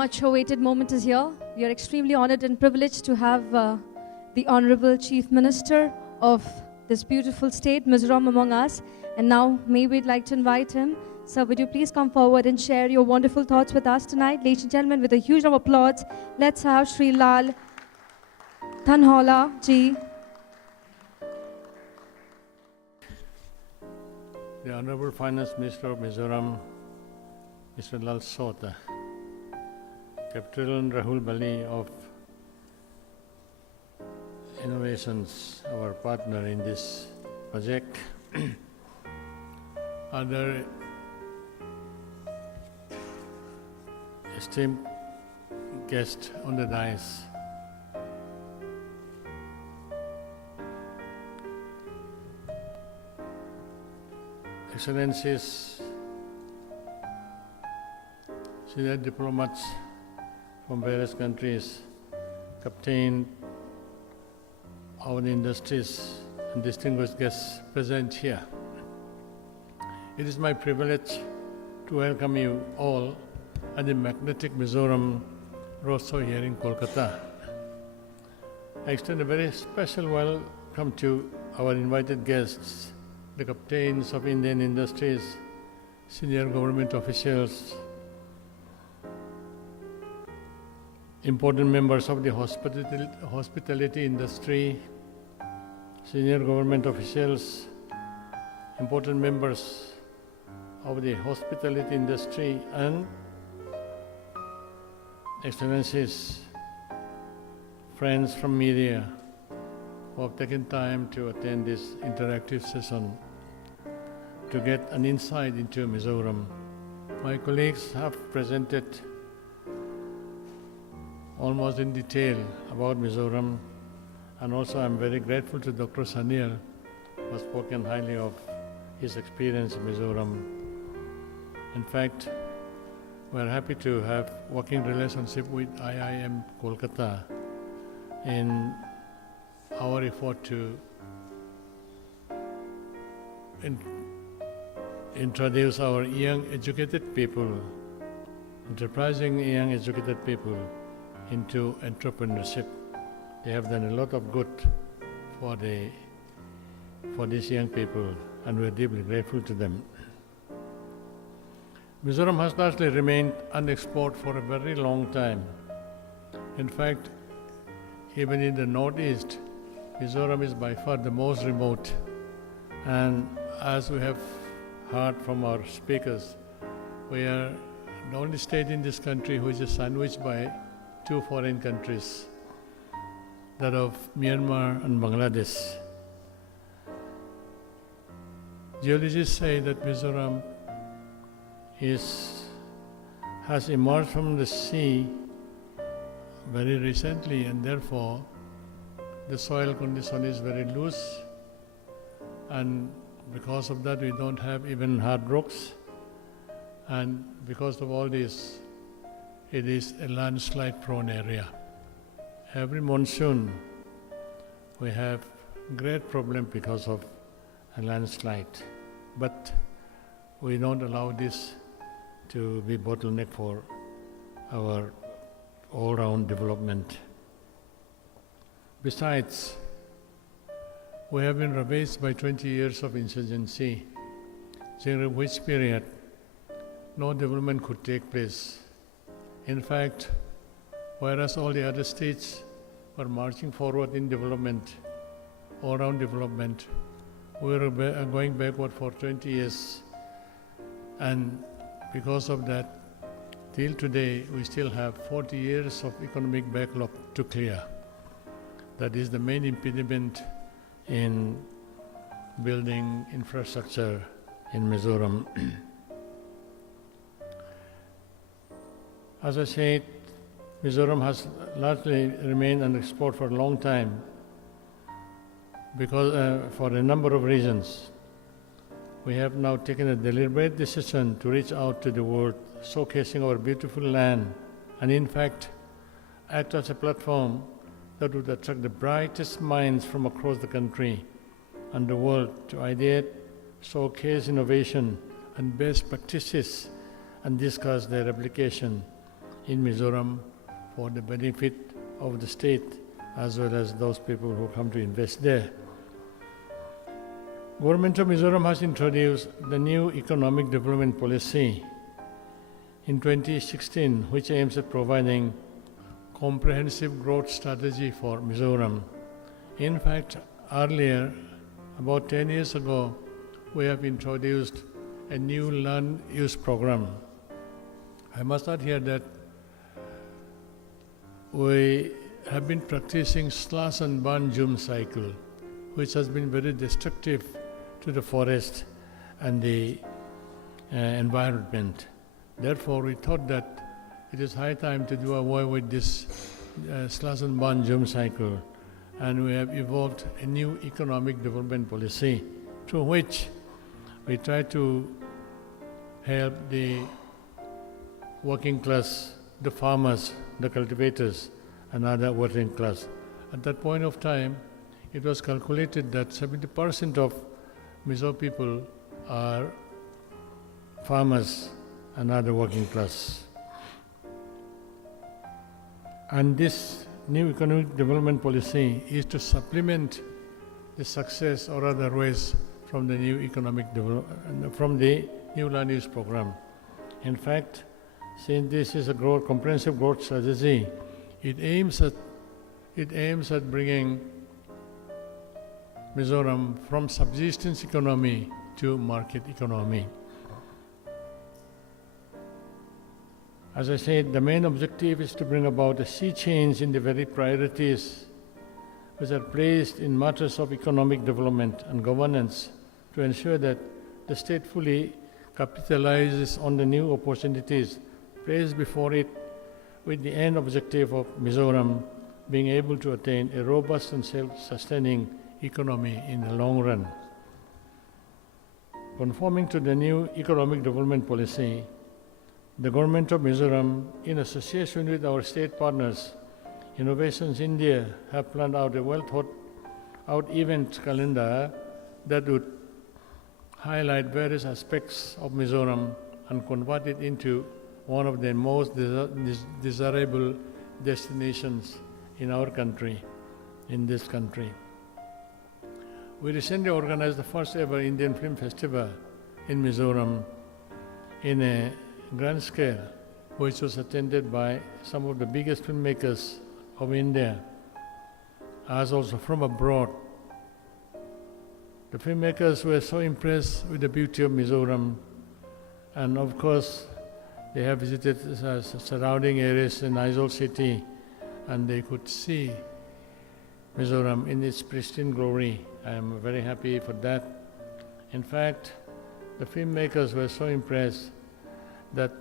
much awaited moment is here. We are extremely honored and privileged to have the Honorable Chief Minister of this beautiful state, Mizoram, among us. And now, maybe we'd like to invite him. Sir, would you please come forward and share your wonderful thoughts with us tonight? Ladies and gentlemen, with a huge round of applause, let's have Shri Lal Thanhawla ji. The Honorable Finance Minister of Mizoram, Mr. Lal Sota, Captain Rahul Bali of Innovations, our partner in this project, other esteemed guests on the dais, Excellencies, senior diplomats from various countries, captain of the industries, and distinguished guests present here. It is my privilege to welcome you all at the magnetic Mizoram Roadshow here in Kolkata. I extend a very special welcome to our invited guests, the captains of Indian industries, senior government officials, important members of the hospitality industry, senior government officials, important members of the hospitality industry, and Excellencies, friends from media who have taken time to attend this interactive session to get an insight into Mizoram. My colleagues have presented almost in detail about Mizoram, and also I'm very grateful to Dr. Sanil, who has spoken highly of his experience in Mizoram. In fact, we are happy to have working relationship with IIM Kolkata in our effort to introduce our young educated people, enterprising young educated people into entrepreneurship. They have done a lot of good for these young people, and we are deeply grateful to them. Mizoram has largely remained unexplored for a very long time. In fact, even in the northeast, Mizoram is by far the most remote. And as we have heard from our speakers, we are the only state in this country which is sandwiched by two foreign countries, that of Myanmar and Bangladesh. Geologists say that Mizoram has emerged from the sea very recently, and therefore the soil condition is very loose, and because of that we don't have even hard rocks, and because of all this it is a landslide prone area. Every monsoon we have great problem because of a landslide, but we don't allow this to be bottleneck for our all-round development. Besides, we have been ravaged by 20 years of insurgency, during which period no development could take place. In fact, whereas all the other states were marching forward in development, all-round development, we were going backward for 20 years. And because of that, till today, we still have 40 years of economic backlog to clear. That is the main impediment in building infrastructure in Mizoram. As I said, Mizoram has largely remained unexplored for a long time because for a number of reasons. We have now taken a deliberate decision to reach out to the world, showcasing our beautiful land, and in fact, act as a platform that would attract the brightest minds from across the country and the world to ideate, showcase innovation and best practices, and discuss their application in Mizoram for the benefit of the state as well as those people who come to invest there. Government of Mizoram has introduced the new economic development policy in 2016, which aims at providing comprehensive growth strategy for Mizoram. In fact, earlier, about 10 years ago, we have introduced a new land use program. I must add here that we have been practicing slash and burn zoom cycle, which has been very destructive to the forest and the environment. Therefore, we thought that it is high time to do away with this slash and burn zoom cycle, and we have evolved a new economic development policy through which we try to help the working class, the farmers, the cultivators, and other working class. At that point of time, it was calculated that 70% of Mizo people are farmers and other working class. And this new economic development policy is to supplement the success or other ways from the new from the new land use program. In fact, since this is a comprehensive growth strategy, it aims at bringing Mizoram from subsistence economy to market economy. As I said, the main objective is to bring about a sea change in the very priorities which are placed in matters of economic development and governance to ensure that the state fully capitalizes on the new opportunities placed before it, with the end objective of Mizoram being able to attain a robust and self-sustaining economy in the long run. Conforming to the new economic development policy, the Government of Mizoram, in association with our state partners, Innovations India, have planned out a well-thought-out event calendar that would highlight various aspects of Mizoram and convert it into one of the most desirable destinations in our country, in this country. We recently organized the first ever Indian Film Festival in Mizoram in a grand scale, which was attended by some of the biggest filmmakers of India, as also from abroad. The filmmakers were so impressed with the beauty of Mizoram, and of course, they have visited surrounding areas in Aizawl city, and they could see Mizoram in its pristine glory. I am very happy for that. In fact, the filmmakers were so impressed that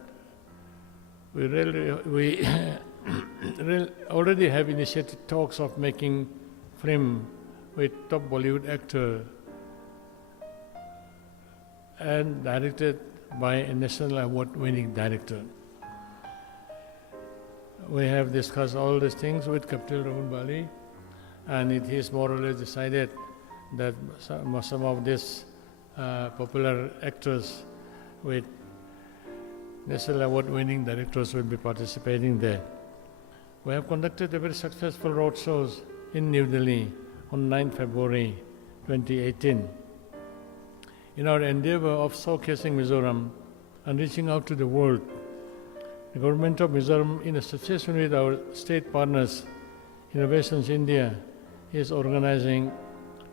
we already have initiated talks of making film with top Bollywood actor and directed by a national award-winning director. We have discussed all these things with Captain Rahul Bali, and it is more or less decided that some of these popular actors with national award-winning directors will be participating there. We have conducted a very successful roadshows in New Delhi on 9 February 2018. In our endeavor of showcasing Mizoram and reaching out to the world, the Government of Mizoram, in association with our state partners, Innovations India, is organizing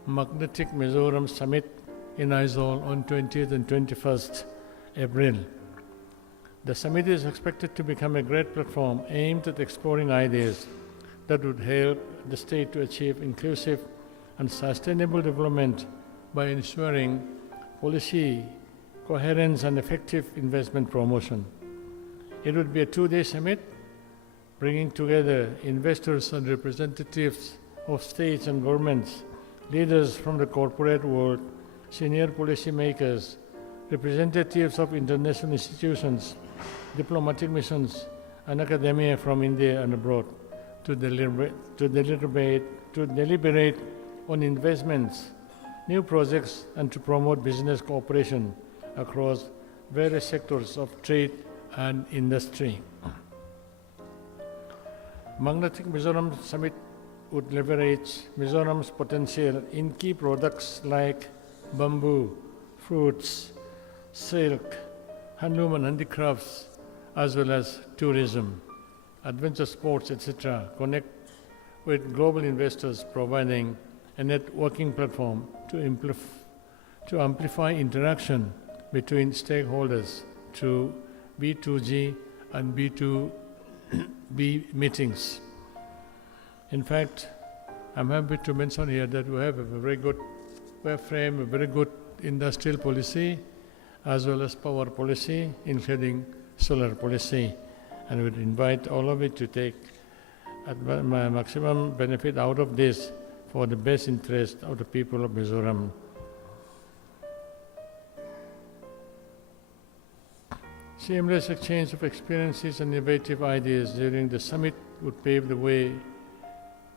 Magnetic Mizoram Summit in Aizawl on 20th and 21st April. The summit is expected to become a great platform aimed at exploring ideas that would help the state to achieve inclusive and sustainable development by ensuring policy coherence and effective investment promotion. It would be a 2-day summit bringing together investors and representatives of states and governments, leaders from the corporate world, senior policy makers, representatives of international institutions, diplomatic missions, and academia from India and abroad to deliberate on investments, new projects, and to promote business cooperation across various sectors of trade and industry. Magnetic Mizoram Summit would leverage Mizoram's potential in key products like bamboo, fruits, silk, handloom and handicrafts, as well as tourism, adventure sports, etc. Connect with global investors, providing a networking platform to amplify interaction between stakeholders through B2G and B2B meetings. In fact, I'm happy to mention here that we have a very good frame, a very good industrial policy, as well as power policy, including solar policy. And we would invite all of you to take maximum benefit out of this for the best interest of the people of Mizoram. Seamless exchange of experiences and innovative ideas during the summit would pave the way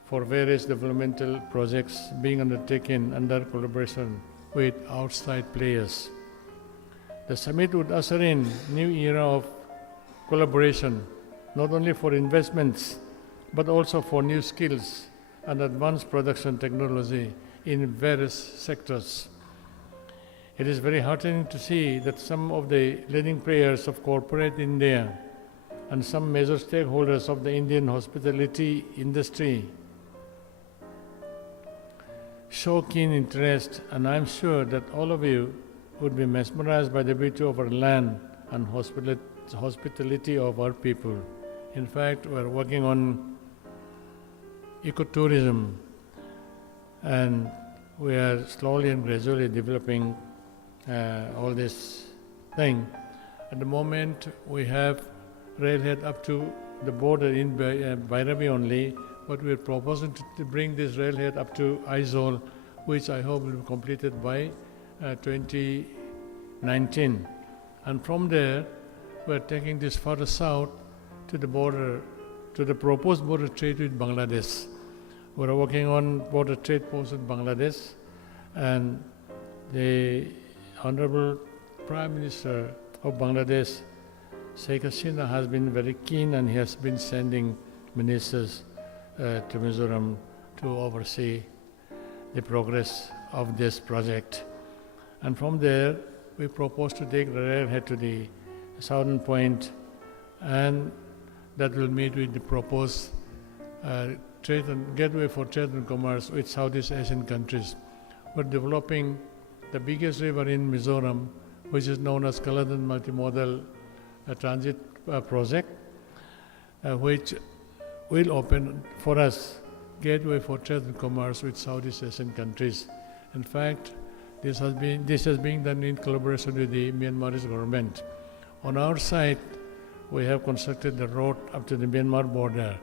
for various developmental projects being undertaken under collaboration with outside players. The summit would usher in a new era of collaboration, not only for investments, but also for new skills and advanced production technology in various sectors. It is very heartening to see that some of the leading players of corporate India and some major stakeholders of the Indian hospitality industry show keen interest, and I am sure that all of you would be mesmerized by the beauty of our land and hospitality of our people. In fact, we are working on ecotourism, and we are slowly and gradually developing all this thing. At the moment, we have railhead up to the border in Bhairavi only, but we are proposing to bring this railhead up to Aizawl, which I hope will be completed by 2019. And from there, we are taking this further south to the border, to the proposed border trade with Bangladesh. We are working on border trade posts with Bangladesh, and the Honorable Prime Minister of Bangladesh, Sheikh Hasina, has been very keen, and he has been sending ministers to Mizoram to oversee the progress of this project. And from there, we propose to take the railhead to the southern point, and that will meet with the proposed trade and gateway for trade and commerce with Southeast Asian countries. We're developing the biggest river in Mizoram, which is known as Kaladan Multimodal Transit Project, which will open for us gateway for trade and commerce with Southeast Asian countries. In fact, this has been done in collaboration with the Myanmarese government. On our side, we have constructed the road up to the Myanmar border,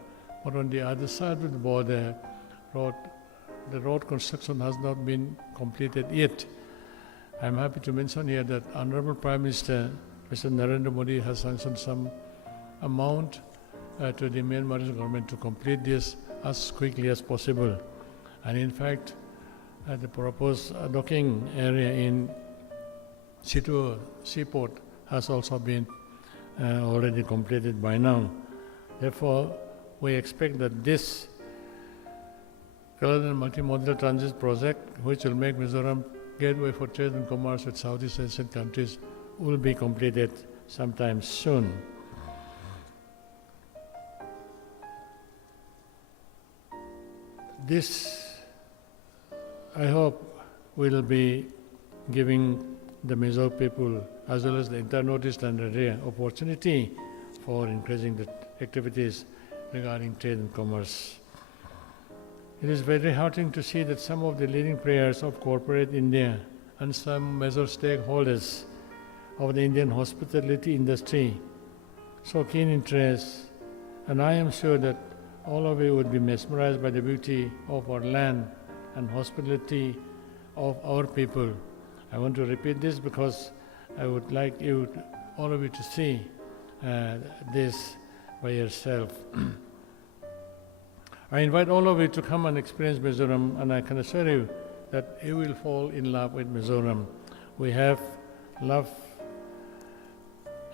but on the other side of the border, the road construction has not been completed yet. I am happy to mention here that Honorable Prime Minister, Mr. Narendra Modi, has sanctioned some amount to the Myanmarese government to complete this as quickly as possible. And in fact, the proposed docking area in Chittor Seaport has also been already completed by now. Therefore, we expect that this Kaladan Multimodal Transit Project, which will make Mizoram gateway for trade and commerce with Southeast Asian countries, will be completed sometime soon. This, I hope, will be giving the Mizo people as well as the entire Northeastern area opportunity for increasing the activities regarding trade and commerce. It is very heartening to see that some of the leading players of corporate India and some major stakeholders of the Indian hospitality industry show keen interest, and I am sure that all of you would be mesmerized by the beauty of our land and hospitality of our people. I want to repeat this because I would like you, all of you, to see this by yourself. I invite all of you to come and experience Mizoram, and I can assure you that you will fall in love with Mizoram. We have love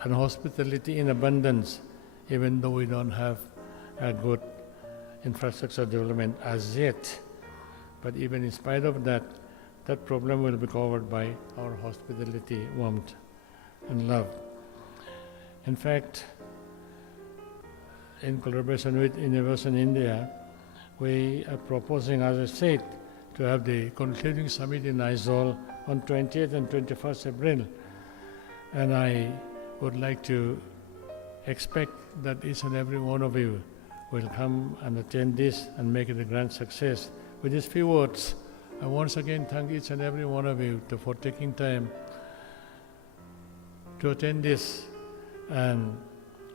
and hospitality in abundance, even though we don't have a good infrastructure development as yet. But even in spite of that, that problem will be covered by our hospitality, warmth and love. In fact, in collaboration with Innovation India, we are proposing as a state to have the concluding summit in Aizawl on 20th and 21st April. And I would like to expect that each and every one of you will come and attend this and make it a grand success. With these few words, I once again thank each and every one of you for taking time to attend this, and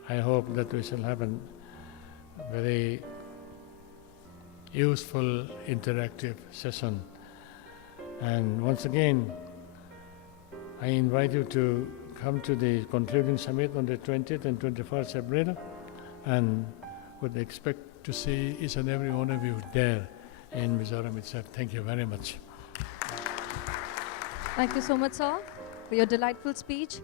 I hope that we shall have a very useful, interactive session. And once again, I invite you to come to the concluding summit on the 20th and 21st April, and would expect to see each and every one of you there in Mizoram itself. Thank you very much. Thank you so much, sir, for your delightful speech.